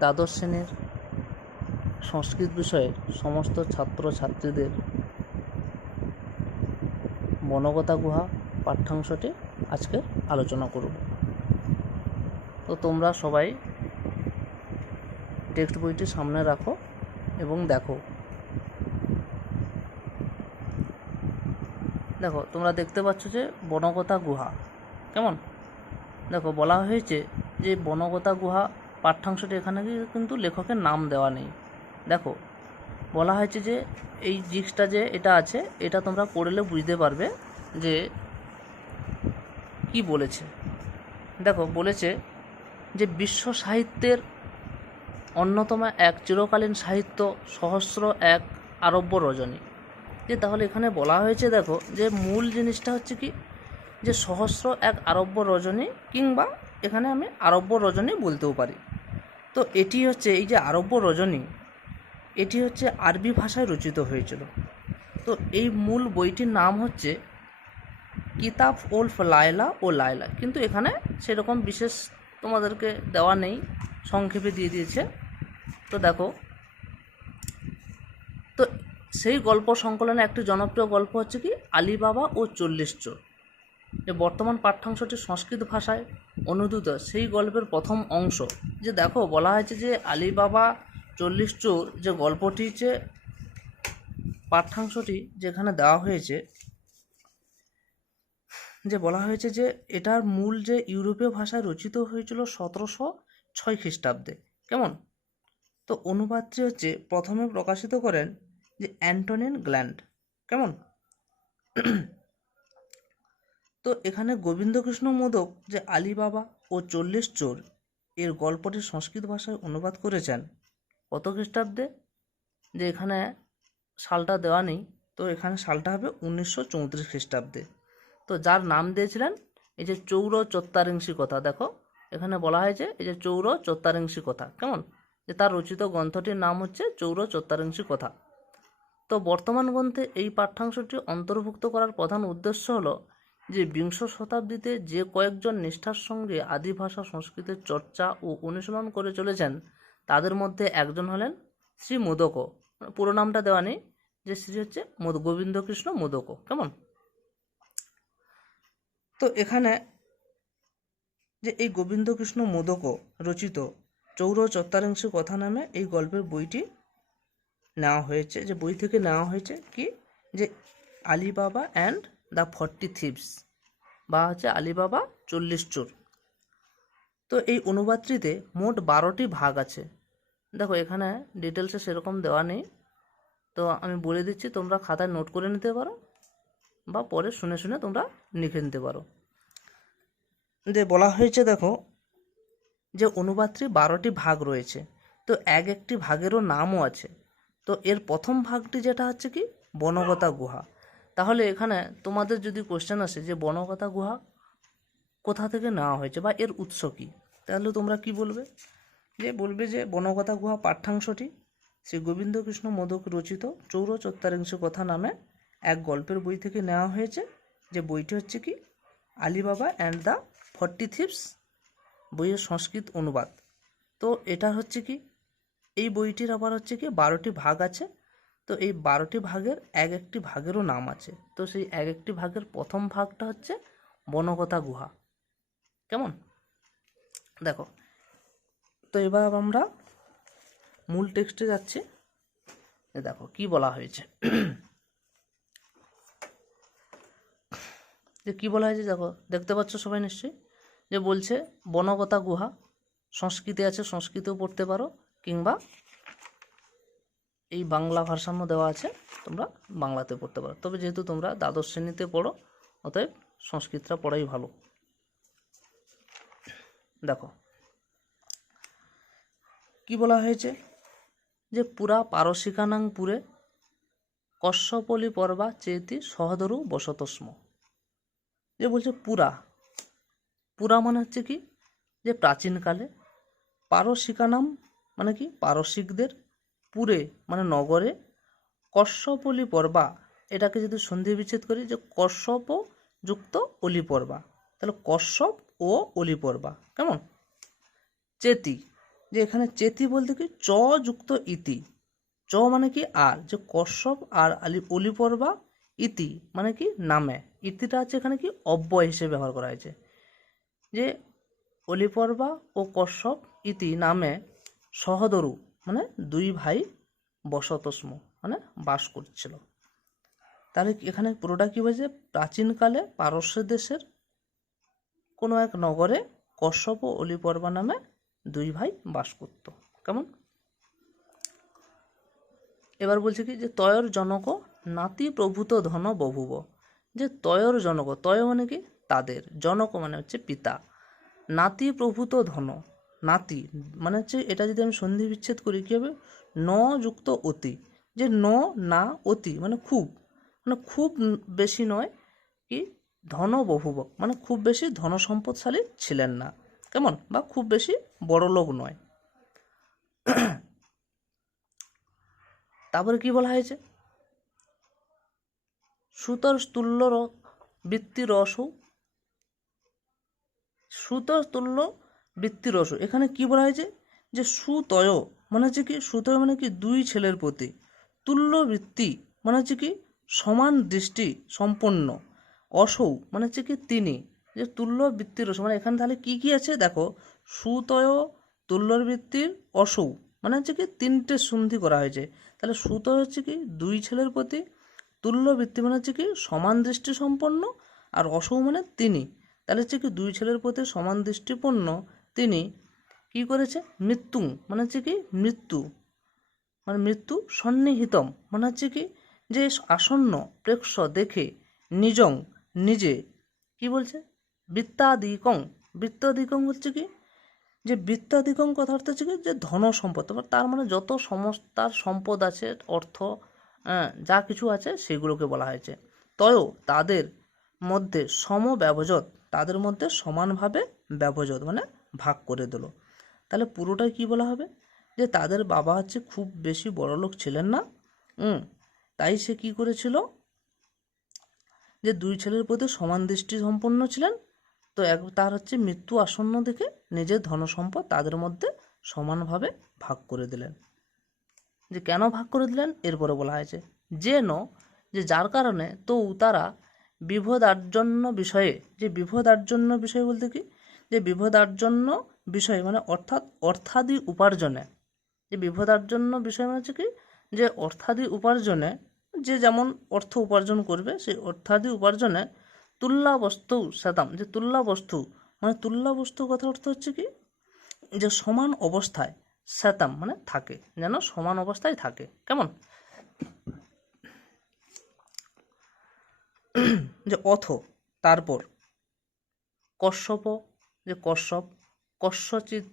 দ্বাদশ শ্রেণীর সংস্কৃত বিষয়ের সমস্ত ছাত্রছাত্রীদের বনগতা গুহা পাঠ্যাংশটি আজকে আলোচনা করব। তো তোমরা সবাই টেক্সট বইটি সামনে রাখো এবং দেখো। দেখো, তোমরা দেখতে পাচ্ছ যে বনগতা গুহা কেমন। দেখো, বলা হয়েছে যে বনগতা গুহা পাঠ্যাংশটি, এখানে কিন্তু লেখকের নাম দেওয়া নেই। দেখো, বলা হয়েছে যে এই জিক্সটা যে এটা আছে, এটা তোমরা পড়লে বুঝতে পারবে যে কি বলেছে। দেখো, বলেছে যে বিশ্ব সাহিত্যের অন্যতম এক চিরকালীন সাহিত্য সহস্র এক আরব্য রজনী। যে তাহলে এখানে বলা হয়েছে, দেখো যে মূল জিনিসটা হচ্ছে কি, যে সহস্র এক আরব্য রজনী, কিংবা এখানে আমি আরব্য রজনী বলতেও পারি। তো এটি হচ্ছে, এই যে আরব্য রজনী, এটি হচ্ছে আরবি ভাষায় রচিত হয়েছিল। তো এই মূল বইটির নাম হচ্ছে কিতাব উলফ লায়লা ও লায়লা, কিন্তু এখানে সেরকম বিশেষ তোমাদেরকে দেওয়া নেই, সংক্ষেপে দিয়ে দিয়েছে। তো দেখো, তো সেই গল্প সংকলনে একটি জনপ্রিয় গল্প হচ্ছে কি আলিবাবা ও 40 চোর, যে বর্তমান পাঠ্যাংশটি সংস্কৃত ভাষায় অনুদিত সেই গল্পের প্রথম অংশ। যে দেখো, বলা হয়েছে যে আলিবাবা 40 চোর যে গল্পটি, যে পাঠ্যাংশটি যেখানে দেওয়া হয়েছে, যে বলা হয়েছে যে এটার মূল যে ইউরোপীয় ভাষায় রচিত হয়েছিল 1706 খ্রিস্টাব্দে কেমন। তো অনুবাদটি হচ্ছে প্রথমে প্রকাশিত করেন যে অ্যান্টনিন গ্ল্যান্ড কেমন। তো এখানে গোবিন্দকৃষ্ণ মোদক যে আলিবাবা ও 40 চোর এর গল্পটি সংস্কৃত ভাষায় অনুবাদ করেছেন কত খ্রিস্টাব্দে, যে এখানে সালটা দেওয়া নেই, তো এখানে সালটা হবে 1934 খ্রিস্টাব্দে। তো যার নাম দিয়েছিলেন এই যে চৌর চত্বারিংশী কথা। দেখো, এখানে বলা হয়েছে এই যে চৌর চত্বারিংশী কথা কেমন, যে তার রচিত গ্রন্থটির নাম হচ্ছে চৌর চত্বারিংশী কথা। তো বর্তমান গ্রন্থে এই পাঠ্যাংশটি অন্তর্ভুক্ত করার প্রধান উদ্দেশ্য হলো যে বিংশ শতাব্দীতে যে কয়েকজন নিষ্ঠার সঙ্গে আদি ভাষা সংস্কৃতের চর্চা ও অনুশীলন করে চলেছেন, তাদের মধ্যে একজন হলেন শ্রী মোদক। পুরো নামটা দেওয়া নেই, যে শ্রী হচ্ছে গোবিন্দকৃষ্ণ মোদক কেমন। তো এখানে যে এই গোবিন্দকৃষ্ণ মোদক রচিত চৌর চত্বারিংশী কথা নামে এই গল্পের বইটি নেওয়া হয়েছে, যে বই থেকে নেওয়া হয়েছে কি, যে আলিবাবা অ্যান্ড দ্য 40 থিভস, বা হচ্ছে আলিবাবা 40 চোর। তো এই অনুবাদটিতে মোট 12টি ভাগ আছে। দেখো, এখানে ডিটেলসে সেরকম দেওয়া নেই, তো আমি বলে দিচ্ছি, তোমরা খাতায় নোট করে নিতে পারো বা পরে শুনে শুনে তোমরা লিখে নিতে পারো। যে বলা হয়েছে, দেখো যে অনুবাদটি 12টি ভাগ রয়েছে, তো এক একটি ভাগেরও নামও আছে। তো এর প্রথম ভাগটি যেটা হচ্ছে কি বনগতা গুহা। তাহলে এখানে তোমাদের যদি কোশ্চেন আসে যে বনগতা গুহা কোথা থেকে নেওয়া হয়েছে বা এর উৎস কী, তাহলে তোমরা কি বলবে, যে বলবে যে বনগতা গুহা পাঠ্যাংশটি শ্রী গোবিন্দকৃষ্ণ মোদক রচিত চৌর চত্বারিংশ কথা নামে এক গল্পের বই থেকে নেওয়া হয়েছে, যে বইটি হচ্ছে কি আলিবাবা অ্যান্ড দ্য 40 থিভস বইয়ের সংস্কৃত অনুবাদ। তো এটা হচ্ছে কি, এই বইটির আবার হচ্ছে কি 12টি ভাগ আছে। তো এই 12টি ভাগের এক একটি ভাগেরও নাম আছে। তো সেই এক একটি ভাগের প্রথম ভাগটা হচ্ছে বনগতা গুহা কেমন। দেখো, তো এবার আমরা মূল টেক্সটে যাচ্ছি। দেখো কি বলা হয়েছে, যে কি বলা হয়েছে, দেখো দেখতে পাচ্ছ সবাই নিশ্চয়ই, যে বলছে বনগতা গুহা সংস্কৃতে আছে, সংস্কৃতেও পড়তে পারো, কিংবা এই বাংলা ভাষানো দেওয়া আছে, তোমরা বাংলাতে পড়তে পারো। তবে যেহেতু তোমরা দ্বাদশ শ্রেণীতে পড়ো, অতএব সংস্কৃতটা পড়াই ভালো। দেখো কি বলা হয়েছে, যে পুরা পারসিকানাং পুরে কশ্যপলি পর্বা চেতি সহদরু বসতস্ম। যে বলছে পুরা, পুরা মানে হচ্ছে কি, যে প্রাচীনকালে, পারসিকানাম মানে কি পারসিকদের, পুরে মানে নগরে, কশ্যপলি পর্বা এটাকে যদি সন্ধি বিচ্ছেদ করি, যে কশ্যপ যুক্ত অলি পর্বা, তাহলে কশ্যপ ও অলি পর্বা কেমন। চেতি, যে এখানে চেতি বলতে কি চ যুক্ত ইতি, চ মানে কি আর, যে কশ্যপ আর অলিপর্বা ইতি মানে কি নামে, ইতিটা আছে এখানে কি অব্যয় হিসেবে ব্যবহার করা হয়েছে, যে অলিপর্বা ও কশ্যপ ইতি নামে সহদরু মানে দুই ভাই বসতস্ম মানে বাস করছিল। তাহলে এখানে পুরোটা কি বলছে, প্রাচীনকালে পারস্য দেশের কোনো এক নগরে কশ্যপ ও অলিপর্বা নামে দুই ভাই বাস করত। কেমন? এবার বলছে কি যে তয়র জনক নাতি প্রভূত ধন বভুব, যে তয়র জনক, তয় মানে কি তাদের, জনক মানে হচ্ছে পিতা, নাতি প্রভূত ধন, নাতি মানে হচ্ছে এটা যদি আমি সন্ধি বিচ্ছেদ করি কী হবে, ন যুক্ত অতি, যে ন না অতি মানে খুব, মানে খুব বেশি নয়, কি ধন বহুব মানে খুব বেশি ধন সম্পদশালী ছিলেন না, কেমন, বা খুব বেশি বড় লোক নয়। তারপরে কি বলা হয়েছে, সুতর তুল্য বৃত্তিরসৌ, সুতর তুল্য বৃত্তিরসৌ, এখানে কি বলা হয়েছে যে সুতয় মানে হচ্ছে কি, সুতয় মানে কি দুই ছেলের প্রতি, তুল্য বৃত্তি মানে হচ্ছে কি সমান দৃষ্টি সম্পন্ন, অসৌ মানে হচ্ছে কি তিনি, যে তুল্য বৃত্তির অসৌ মানে এখানে তাহলে কি কি আছে দেখো, সুতয় তুল্যর বৃত্তির অসৌ মানে হচ্ছে কি তিনটে সন্ধি করা হয়েছে, তাহলে সুতয় হচ্ছে কি দুই ছেলের প্রতি, তুল্য বৃত্তি মানে হচ্ছে কি সমান দৃষ্টি সম্পন্ন, আর অসৌ মানে তিনি, তাহলে হচ্ছে কি দুই ছেলের প্রতি সমান দৃষ্টিপন্ন তিনি কি করেছে, মৃত্যু মানে হচ্ছে কি মৃত্যু, মানে মৃত্যু সন্নিহিতম মানে হচ্ছে কি যে আসন্ন প্রেক্ষ দেখে, নিজং নিজে, কি বলছে বৃত্তাদিকং, বৃত্তাদিকং হচ্ছে কি যে বৃত্তাদিকং কথা অর্থ হচ্ছে কি যে ধন সম্পদ, তার মানে যত সমস্ত তার সম্পদ আছে, অর্থ যা কিছু আছে সেগুলোকে বলা হয়েছে, তয় তাদের মধ্যে সম ব্যবজত, তাদের মধ্যে সমানভাবে ব্যবজত মানে ভাগ করে দিল। তাহলে পুরোটাই কি বলা হবে, যে তাদের বাবা হচ্ছে খুব বেশি বড়লোক ছিলেন না, তাই সে কি করেছিল, যে দুই ছেলের প্রতি সমান দৃষ্টি সম্পন্ন ছিলেন, তো তার হচ্ছে মৃত্যু আসন্ন দেখে নিজের ধনসম্পদ তাদের মধ্যে সমানভাবে ভাগ করে দিলেন। যে কেন ভাগ করে দিলেন এরপরে বলা হয়েছে, যেন যে যার কারণে তো তারা বিভোদার্জন্য বিষয়ে, যে বিভোদার্জন্য বিষয় বলতে কি যে বিভোদার্জন্য বিষয় মানে অর্থাৎ অর্থাদি উপার্জনে, যে বিভোদার্জন্য বিষয় মানে হচ্ছে কি যে অর্থাদি উপার্জনে, যে যেমন অর্থ উপার্জন করবে সেই অর্থাদি উপার্জনে তুল্যা বস্তু সাতাম, যে তুল্যা বস্তু মানে তুল্যা বস্তু কথা অর্থ হচ্ছে কি যে সমান অবস্থায়, সাতাম মানে থাকে, যেন সমান অবস্থায় থাকে, কেমন, যে অথ তারপর কশ্যপ, যে কশ্যপ কস্যচিৎ,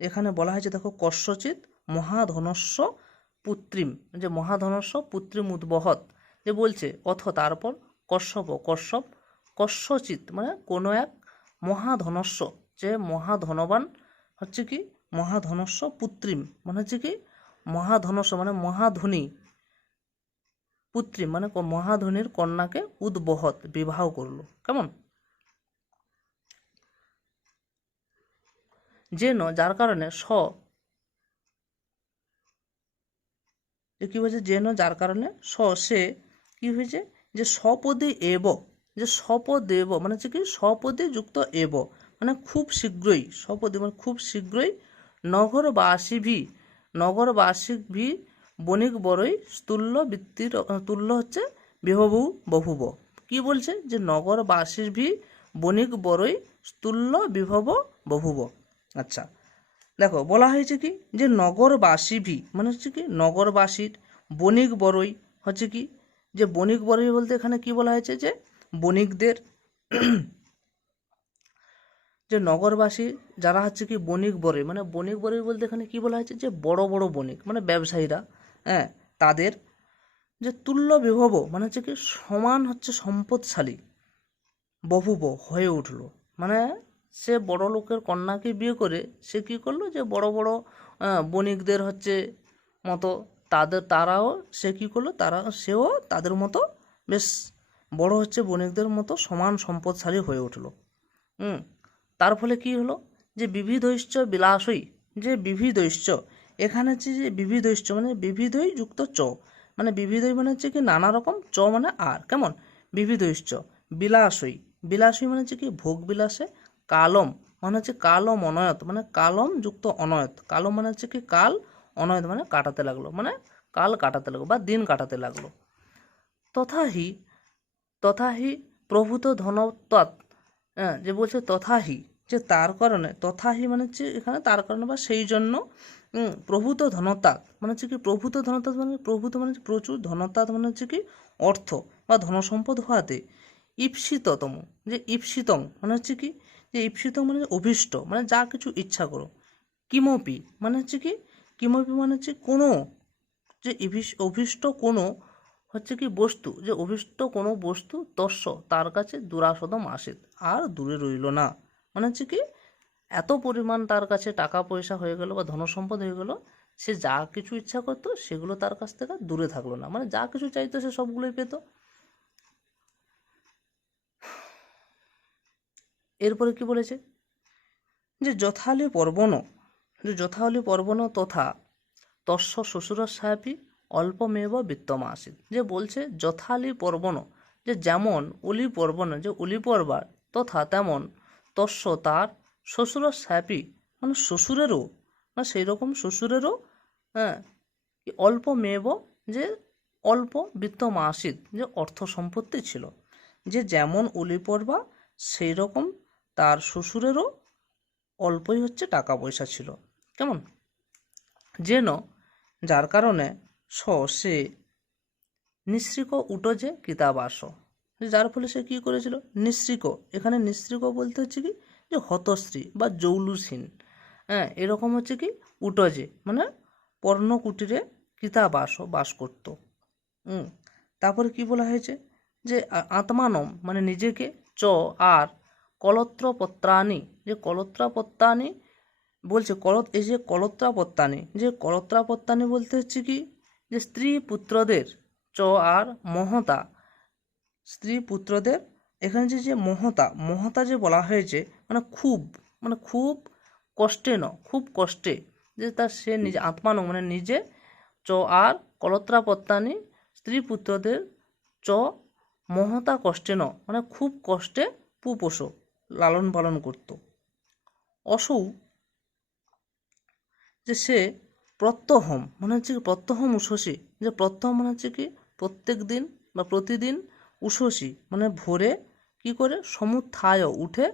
এখানে বলা হয়েছে দেখো কস্যচিৎ মহাধনস্য পুত্রিম, যে মহাধনস্য পুত্রিম উদ্বহৎ, যে বলছে অথ তারপর কশ্যপ কস্যচিৎ মানে কোনো এক মহাধনস্য, যে মহাধনবান হচ্ছে কি মহাধনস্য পুত্রিম মানে হচ্ছে কি মহাধনস্য মানে মহাধনী, পুত্রী মানে মহাধনীর কন্যাকে উদ্বহৎ বিবাহ করলো, কেমন, যেন যার কারণে কি হয়েছে, যেন যার কারণে সে কি হয়েছে যে স্বপদে এব, যে স্বপদেব মানে হচ্ছে কি স্বপদে যুক্ত এব মানে খুব শীঘ্রই, স্বপদে মানে খুব শীঘ্রই, নগরবাসী ভি বণিক বড়ই তুল্য বৃত্তির তুল্য হচ্ছে বিহবু বহুব, কি বলছে যে নগরবাসীর ভি বণিক বড়ই তুল্য বিভব বহুব। আচ্ছা দেখো বলা হয়েছে কি যে নগরবাসী ভি মানে হচ্ছে কি নগরবাসীর, বণিক বড়ই হচ্ছে কি যে বণিক বড়ই বলতে এখানে কি বলা হয়েছে যে বণিকদের, যে নগরবাসী যারা হচ্ছে কি বণিক বড়ই মানে বণিক বড়ই বলতে এখানে কি বলা হয়েছে যে বড় বড় বণিক মানে ব্যবসায়ীরা, হ্যাঁ তাদের, যে তুল্য বিভব মানে হচ্ছে কি সমান হচ্ছে সম্পদশালী, বহুব হয়ে উঠলো মানে সে বড় লোকের কন্যাকে বিয়ে করে সে কি করলো যে বড় বড় বণিকদের হচ্ছে মতো তারাও সে কি করলো সেও তাদের মতো বেশ বড় হচ্ছে বণিকদের মতো সমান সম্পদশালী হয়ে উঠলো। তার ফলে কি হলো যে বিবিধৈশ্চ বিলাসই যে বিবিধৈশ্চ, এখানে হচ্ছে যে বিবিধৈশ্চ মানে বিবিধই যুক্ত চ, মানে বিবিধই মানে হচ্ছে কি নানা রকম, চ মানে আর, কেমন, বিবিধৈশ্চ বিলাসই, বিলাসই মানে হচ্ছে কি ভোগ বিলাসে, কালম মানে হচ্ছে কালম অনয়ত মানে কালম যুক্ত অনয়ত, কালম মানে হচ্ছে কি কাল, অনয়ত মানে কাটাতে লাগলো, মানে কাল কাটাতে লাগলো বা দিন কাটাতে লাগলো। তথাহি, তথাহি প্রভূত ধনত্বাৎ, হ্যাঁ যে বলছে তথাহি, যে তার কারণে, তথাহি মানে হচ্ছে এখানে তার কারণে বা সেই জন্য, প্রভূত ধনতাৎ মানে হচ্ছে কি প্রভূত ধনতাৎ মানে প্রভূত মানে হচ্ছে প্রচুর, ধনতাৎ মানে হচ্ছে কি অর্থ বা ধনসম্পদ হওয়াতে, ঈপ্সিততম, যে ঈপ্সিতং মানে হচ্ছে কি, যে ঈপ্সিতং মানে অভীষ্ট মানে যা কিছু ইচ্ছা করো, কিমপি মানে হচ্ছে কি, কিমপি মানে হচ্ছে কোনো, যে অভীষ্ট কোনো হচ্ছে কি বস্তু, যে অভীষ্ট কোনো বস্তু তস্য তার কাছে দুরাসদম আসিত আর দূরে রইল না, মানে হচ্ছে কি এত পরিমাণ তার কাছে টাকা পয়সা হয়ে গেল বা ধনসম্পদ হয়ে গেল, সে যা কিছু ইচ্ছা করতো সেগুলো তার কাছ থেকে দূরে থাকলো না, মানে যা কিছু চাইতো সে সবগুলোই পেত। এরপরে কি বলেছে, যে যথালি পর্বণ, যে যথালি পর্বণ তথা তস্য শ্বশুরস্যাপি অল্পমেব বিত্তমা আসিত, যে বলছে যথালি পর্বণ, যে যেমন অলি পর্বণ যে অলি পর্বার, তথা তেমন তস্য তার শ্বশুরস্যাপি মানে শ্বশুরেরও, মানে সেই রকম শ্বশুরেরও, হ্যাঁ অল্পমেব যে অল্প বিত্তমা আসিত যে অর্থ সম্পত্তি ছিল, যে যেমন অলি পর্বা সেই রকম তার শ্বশুরেরও অল্পই হচ্ছে টাকা পয়সা ছিল, কেমন, যেন যার কারণে সে নিঃসৃক উটজে কৃতাবাস, যার ফলে সে কি করেছিল, নিঃসৃক, এখানে নিঃসৃক বলতে হচ্ছে কি যে হতশ্রী বা জৌলুসহীন, হ্যাঁ এরকম হচ্ছে কি উটজে মানে পর্ণকুটিরে কৃতাবাস বাস করত। তারপরে কি বলা হয়েছে, যে আত্মানম মানে নিজেকে, চ আর কলত্রপত্রাণি, যে কলত্রাপত্রাণি বলছে এই যে কলত্রাপত্তানি, যে কলত্রাপত্তানি বলতে হচ্ছে কি, যে স্ত্রী পুত্রদের, চ আর মহতা, স্ত্রী পুত্রদের, এখানে যে যে মহতা, মহতা যে বলা হয়েছে মানে খুব কষ্টে খুব কষ্টে, যে তার সে নিজে আত্মানো মানে নিজে, চ আর কলত্রাপত্তানি স্ত্রী পুত্রদের, চ মহতা কষ্টে মানে খুব কষ্টে পুপোষ লালন পালন করত। অসৌ যে সে প্রত্যহম মানে হচ্ছে কি প্রত্যহম উষসী, যে প্রত্যহ মানে হচ্ছে কি প্রত্যেক দিন বা প্রতিদিন, উষসী মানে ভোরে কি করে, সমুত্থায় উঠে,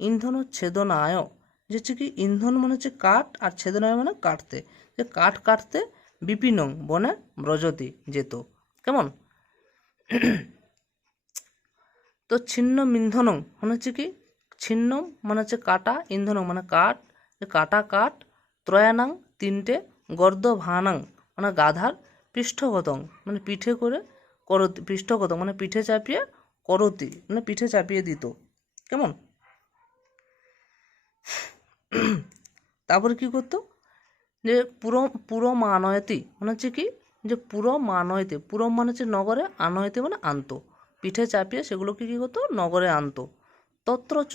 ইন্ধন ছেদনায়, যে হচ্ছে কি ইন্ধন মানে হচ্ছে কাঠ আর ছেদনায় মানে কাটতে, যে কাঠ কাটতে, বিপিনং বনে ব্রজতি যেত, কেমন, তো ছিন্ন মিন্ধনং মানে হচ্ছে কি, ছিন্নম মানে হচ্ছে কাটা, ইন্ধনং মানে কাঠ, কাটা কাঠ, ত্রয়ানাং তিনটে, গর্দ ভানাং মানে গাধার, পৃষ্ঠগতং মানে পিঠে করে, করতি পৃষ্ঠগতং মানে পিঠে চাপিয়ে, করতি মানে পিঠে চাপিয়ে দিত, কেমন, তারপরে কি করতো, যে পুরো মানয়তি মানে হচ্ছে কি, যে পুরো মানয়তে, পুরো মানে হচ্ছে নগরে, আনয়তে মানে আনতো, পিঠে চাপিয়ে সেগুলোকে কী করতো নগরে আনতো। তত্র চ,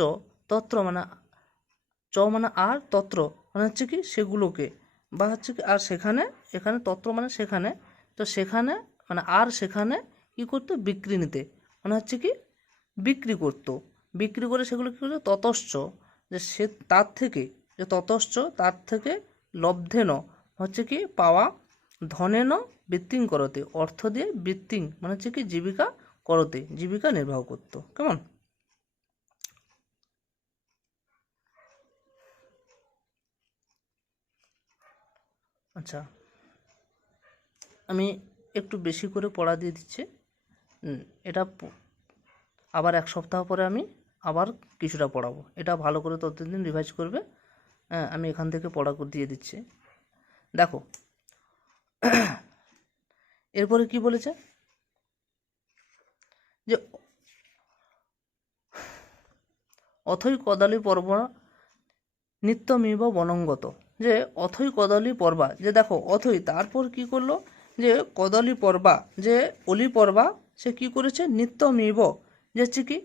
তত্র মানে চ মানে আর, তত্র মানে হচ্ছে কি সেগুলোকে, বা হচ্ছে কি আর সেখানে, এখানে তত্র মানে সেখানে, তো সেখানে মানে আর সেখানে কী করতো বিক্রি নিতে, মানে হচ্ছে কি বিক্রি করতো, বিক্রি করে সেগুলো কী করতো ততশ্চ, যে সে তার থেকে, যে ততশ্চ তার থেকে, লব্ধেন হচ্ছে কি পাওয়া, ধনেন বৃত্তিং করতে অর্থ দিয়ে, বৃত্তিং মানে হচ্ছে কি জীবিকা করতে জীবিকা নির্বাহ করতো, কেমন। আচ্ছা, আমি একটু বেশি করে পড়া দিয়ে দিচ্ছি, এটা আবার এক সপ্তাহ পরে আমি আবার কিছুটা পড়াবো, এটা ভালো করে ততদিন রিভাইজ করবে, হ্যাঁ আমি এখান থেকে পড়া দিয়ে দিচ্ছি। দেখো এরপরে কি বলেছে, যে অথৈ কদালি পর্ব নিত্যমিব বনঙ্গত, যে অথৈ কদলী পর্বা, যে দেখো অথৈ তারপর কি করলো, যে কদলী পর্বা যে অলি পর্বা সে কি করেছে, নিত্যমিব যে হচ্ছে কি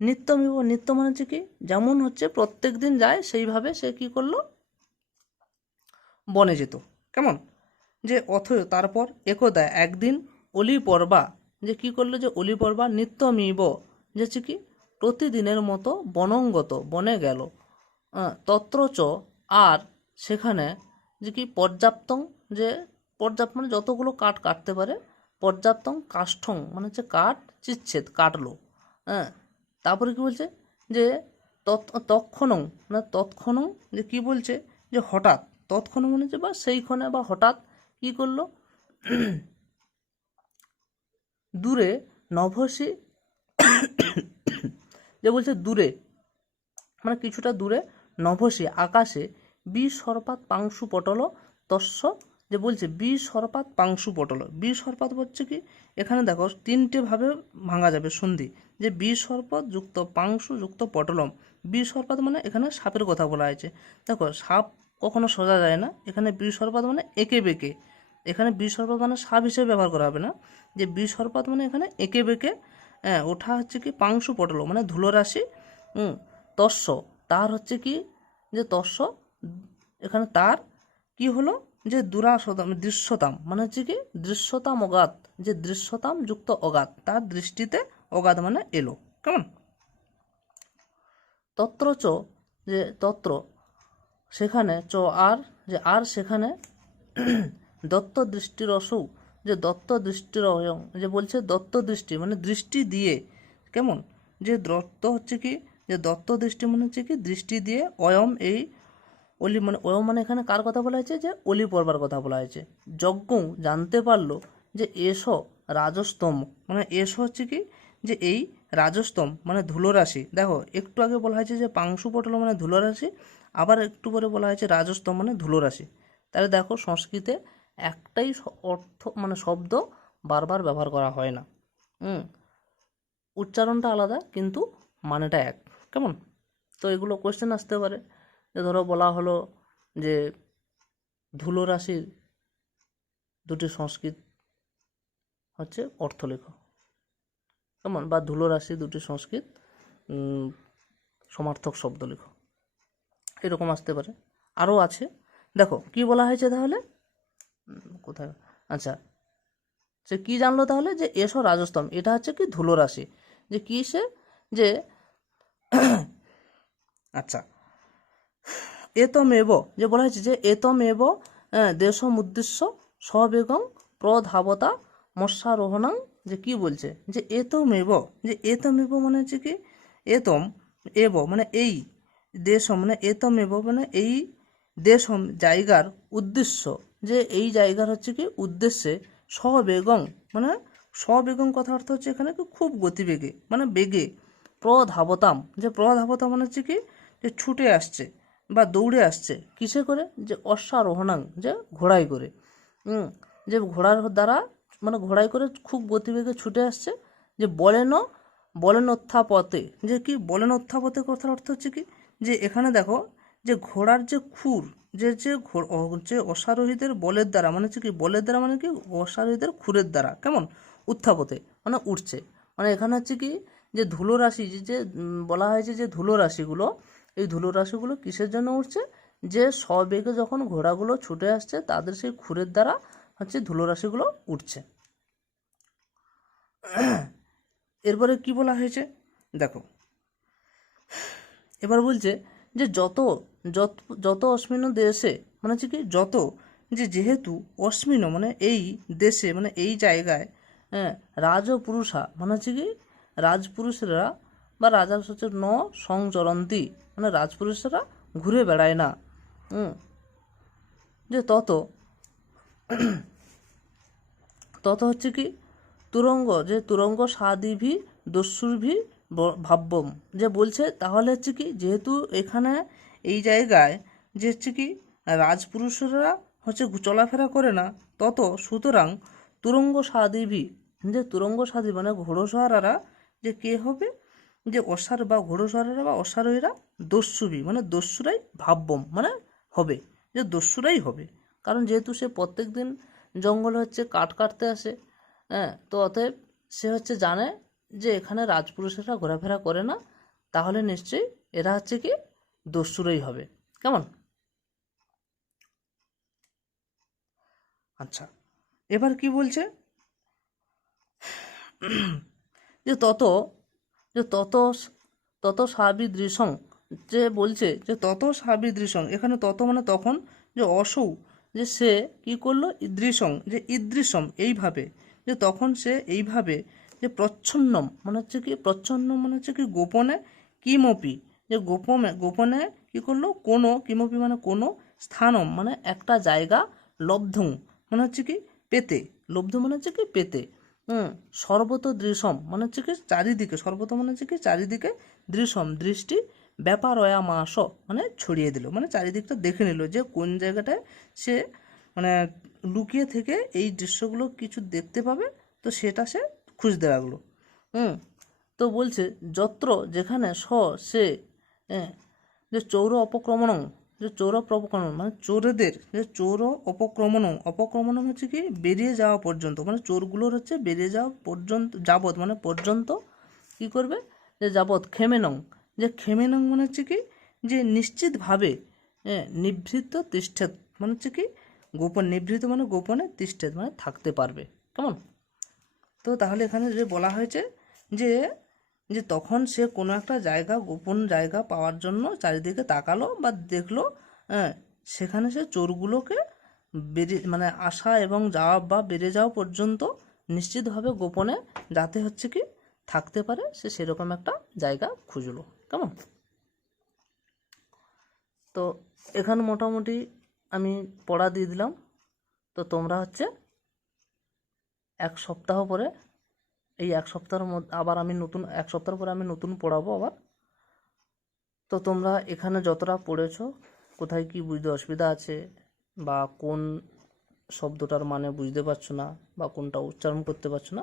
নিত্যমিব, নিত্য মানে হচ্ছে কি যেমন হচ্ছে প্রত্যেক দিন যায় সেইভাবে সে কি করলো, বনে যেত। কেমন, যে অথয় তারপর একদা একদিন অলি পর্বা, যে কি করলো, যে অলি পর্বা নিত্যমিব, যে হচ্ছে কি প্রতিদিনের মতো বনঙ্গত বনে গেল। তত্র চ, আর সেখানে যে কি পর্যাপ্তং, যে পর্যাপ্ত মানে যতগুলো কাঠ কাটতে পারে, পর্যাপ্তং কাষ্ঠং মানে হচ্ছে কাঠ চিচ্ছেদ কাটলো। হ্যাঁ, তারপরে কি বলছে, যে তৎক্ষণং মানে তৎক্ষণং, যে কি বলছে, যে হঠাৎ, তৎক্ষণ মানে হচ্ছে বা সেইক্ষণে বা হঠাৎ কি করলো, দূরে নভসী, যে বলছে দূরে মানে কিছুটা দূরে, নভসী আকাশে বিসর্পাত পাংশু পটল তস্য, যে বলছে বিসর্পাত পাংশু পটল। বিসর্পাত হচ্ছে কি, এখানে দেখো তিনটে ভাবে ভাঙা যাবে সন্ধি, যে বিসর্পাত যুক্ত পাংশু যুক্ত পটলম। বিসর্পাত মানে এখানে সাপের কথা বলা হয়েছে। দেখো সাপ কখনো সোজা যায় না, এখানে বিসর্পাত মানে এঁকে বেঁকে, এখানে বিসর্পাত মানে সাপ হিসেবে ব্যবহার করা হবে না, যে বিসর্পাত মানে এখানে এঁকে বেঁকে ওঠা হচ্ছে কি পাংশু পটল মানে ধুলোরাশি। তস্য, তার হচ্ছে কি, যে তস্য এখানে তার কি হলো, যে দুরাশতাম দৃশ্যতাম মানে হচ্ছে কি দৃশ্যতাম অগাধ, যে দৃশ্যতাম যুক্ত অগাধ, তার দৃষ্টিতে অগাধ মানে এলো। কেমন, তত্র চ, যে তত্র সেখানে, চ আর, যে আর সেখানে, দত্ত দৃষ্টির অসৌ, যে দত্ত দৃষ্টির অয়ং, যে বলছে দত্ত দৃষ্টি মানে দৃষ্টি দিয়ে। কেমন, যে দত্ত হচ্ছে কি, যে দত্ত দৃষ্টি মানে হচ্ছে কি দৃষ্টি দিয়ে, অয়ম এই অলি মানে অয়ম মানে এখানে কার কথা বলা হয়েছে, যে অলি পর্বার কথা বলা হয়েছে। যজ্ঞ জানতে পারলো, যে এস রাজস্তম মানে এস হচ্ছে কি, যে এই রাজস্তম মানে ধুলোরাশি। দেখো একটু আগে বলা হয়েছে যে পাংশু পটল মানে ধুলোরাশি, আবার একটু পরে বলা হয়েছে রাজস্তম মানে ধুলোরাশি। তাহলে দেখো সংস্কৃতে একটাই অর্থ মানে শব্দ বারবার ব্যবহার করা হয় না। উচ্চারণটা আলাদা কিন্তু মানেটা এক। কেমন, তো এগুলো কোয়েশ্চেন আসতে পারে, যে ধরো বলা হলো যে ধুলো রাশির দুটি সংস্কৃত হচ্ছে অর্থ লেখো। কেমন, বা ধুলো রাশি দুটি সংস্কৃত সমার্থক শব্দ লেখো, এরকম আসতে পারে। আরও আছে, দেখো কি বলা হয়েছে তাহলে, কোথায়, আচ্ছা সে কি জানলো তাহলে, যে এসো রাজস্তম, এটা হচ্ছে কি ধুলো রাশি, যে কি সে, যে আচ্ছা এতমেব, যে বলা হয়েছে যে এতমেব দেশম উদ্দেশ্য সবেগং প্রধাবতা মৎস্যারোহণাং, যে কি বলছে, যে এতমেব, যে এতমেব মানে হচ্ছে কি এতম এব মানে এই, দেশম মানে এতমেব মানে এই, দেশম জায়গার উদ্দেশ্য, যে এই জায়গার হচ্ছে কি উদ্দেশ্যে, সবেগং মানে সবেগং কথা অর্থ হচ্ছে এখানে কি খুব গতিবেগে মানে বেগে, প্রধাবতাম, যে প্রধাবতাম মানে হচ্ছে কি, যে ছুটে আসছে বা দৌড়ে আসছে, কিসে করে, যে অশ্বারোহণাং যে ঘোড়ায় করে। যে ঘোড়ার দ্বারা মানে ঘোড়ায় করে খুব গতিবেগে ছুটে আসছে, যে বলেনোত্থাপতে, যে কি বলেনোত্থাপতে কথার অর্থ হচ্ছে কি, যে এখানে দেখো যে ঘোড়ার যে খুর, যে অশ্বারোহীদের বলের দ্বারা মানে হচ্ছে কি, বলের দ্বারা মানে কি অশ্বারোহীদের খুরের দ্বারা, কেমন উত্থাপতে মানে উঠছে, মানে এখানে হচ্ছে কি, যে ধুলো রাশি, যে বলা হয়েছে যে ধুলো রাশিগুলো, এই ধুলো রাশিগুলো কিসের জন্য উঠছে, যে সবেগে যখন ঘোড়াগুলো ছুটে আসছে তাদের সেই খুরের দ্বারা হচ্ছে ধুলো রাশিগুলো উঠছে। এরপরে কি বলা হয়েছে দেখো, এবার বলছে যে যত যত যত অস্মিন দেশে মানে হচ্ছে কি যত, যে যেহেতু অস্মিন মানে এই দেশে মানে এই জায়গায়, হ্যাঁ রাজপুরুষা মানে হচ্ছে কি রাজপুরুষেরা বা রাজা হচ্ছে ন সংচরন্তি মানে রাজপুরুষেরা ঘুরে বেড়ায় না। যে তত তত হচ্ছে কি তুরঙ্গ, যে তুরঙ্গ সাদিভি দস্যুরভি ভাব্যম, যে বলছে তাহলে হচ্ছে কি যেহেতু এখানে এই জায়গায় যে হচ্ছে কি রাজপুরুষরা হচ্ছে চলাফেরা করে না, তত সুতরাং তুরঙ্গ সাদিভি, যে তুরঙ্গ সাদি মানে ঘোড়সওয়ারারা, যে কে হবে, যে অশ্বার বা ঘোড়সওয়ারারা বা অশ্বারোহীরা দস্যুভি মানে দস্যুরাই ভাব্যম মানে হবে, যে দস্যুরাই হবে। কারণ যেহেতু সে প্রত্যেক দিন জঙ্গলে হচ্ছে কাঠ কাটতে আসে, হ্যাঁ তো অতএব সে হচ্ছে জানে যে এখানে রাজপুরুষেরা ঘোরাফেরা করে না, তাহলে নিশ্চয়ই এরা হচ্ছে কি দস্যুরাই হবে। কেমন, আচ্ছা, এবার কি বলছে যে তত যে তত তত সাবিদৃশং, যে বলছে যে তত সাবিদৃশং, এখানে তত মানে তখন, যে অসৌ, যে সে কি করলো, ঈদৃশং, যে ঈদৃশম এইভাবে, যে তখন সে এইভাবে, যে প্রচ্ছন্নম মানে হচ্ছে কি, প্রচ্ছন্ন মানে হচ্ছে কি গোপনে, কিমপি, যে গোপনে গোপনে কি করলো, কোনো, কিমপি মানে কোনো, স্থানম মানে একটা জায়গা, লব্ধং মানে হচ্ছে কি পেতে, লব্ধ মানে হচ্ছে কি পেতে, সর্বত দৃশ্যম মানে হচ্ছে কি চারিদিকে, সর্বত মানে হচ্ছে কি চারিদিকে, দৃশ্যম দৃষ্টি, ব্যাপার অয়া মাস মানে ছড়িয়ে দিল, মানে চারিদিকটা দেখে নিল যে কোন জায়গাটায় সে মানে লুকিয়ে থেকে এই দৃশ্যগুলো কিছু দেখতে পাবে, তো সেটা সে খুঁজতে লাগলো। হুম তো বলছে যত্র যেখানে সে, হ্যাঁ, যে চৌর অপক্রমণ, যে চৌর অপক্রমণ মানে চোরেদের, যে চৌর অপক্রমণ, অপক্রমণ হচ্ছে কি বেরিয়ে যাওয়া পর্যন্ত, মানে চোরগুলোর হচ্ছে বেরিয়ে যাওয়া পর্যন্ত, যাবৎ মানে পর্যন্ত কি করবে, যে যাবৎ খেমেনং, যে খেমেনং মানে হচ্ছে কি যে নিশ্চিতভাবে, নিভৃত তিষ্ঠেত মানে হচ্ছে কি গোপন, নিভৃত মানে গোপনে, তিষ্ঠেত মানে থাকতে পারবে। কেমন? তো তাহলে এখানে যে বলা হয়েছে যে যে তখন সে কোনো একটা জায়গা, গোপন জায়গা পাওয়ার জন্য চারিদিকে তাকালো বা দেখলো, হ্যাঁ, সেখানে সে চোরগুলোকে বেরিয়ে মানে আসা এবং যাওয়া বা বেরিয়ে যাওয়া পর্যন্ত নিশ্চিতভাবে গোপনে যাতে হচ্ছে কি থাকতে পারে, সে সেরকম একটা জায়গা খুঁজলো। কেমন? তো এখানে মোটামুটি আমি পড়া দিয়ে দিলাম। তো তোমরা হচ্ছে এক সপ্তাহ পরে, এই এক সপ্তাহের মধ্যে আবার আমি নতুন, এক সপ্তাহ পরে আমি নতুন পড়াবো আবার। তো তোমরা এখানে যতটা পড়েছো, কোথায় কি বুঝতে অসুবিধা আছে, বা কোন শব্দটার মানে বুঝতে পারছো না, বা কোনটা উচ্চারণ করতে পারছো না,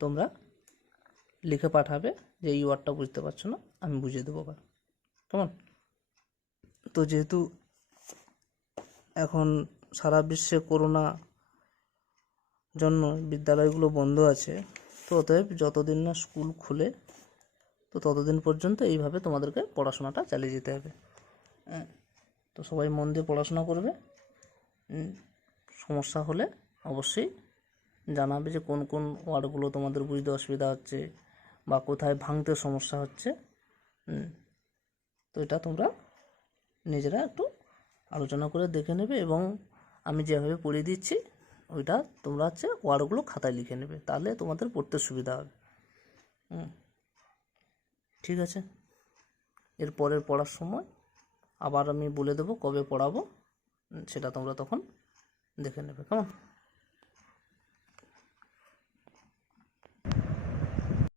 তোমরা লিখে পাঠাবে যে এই ওয়ার্ডটা বুঝতে পারছো না, আমি বুঝিয়ে দেবো আবার। কেমন? তো যেহেতু এখন সারা বিশ্বে করোনা জন্য বিদ্যালয়গুলো বন্ধ আছে, তো অতএব যতদিন না স্কুল খুলে, তো ততদিন পর্যন্ত এইভাবে তোমাদেরকে পড়াশোনাটা চালিয়ে যেতে হবে। তো সবাই মন দিয়ে পড়াশোনা করবে। সমস্যা হলে অবশ্যই জানাবে যে কোন কোন ওয়ার্ডগুলো তোমাদের বুঝতে অসুবিধা হচ্ছে, বা কোথায় ভাঙতে সমস্যা হচ্ছে। তো এটা তোমরা নিজেরা একটু আলোচনা করে দেখে নেবে, এবং আমি যেভাবে পড়িয়ে দিচ্ছি ওইটা তোমরা হচ্ছে ওয়ার্ডগুলো খাতায় লিখে নেবে, তাহলে তোমাদের পড়তে সুবিধা হবে। ঠিক আছে, এর পরের পড়ার সময় আবার আমি বলে দেবো কবে পড়াবো, সেটা তোমরা তখন দেখে নেবে। কেমন?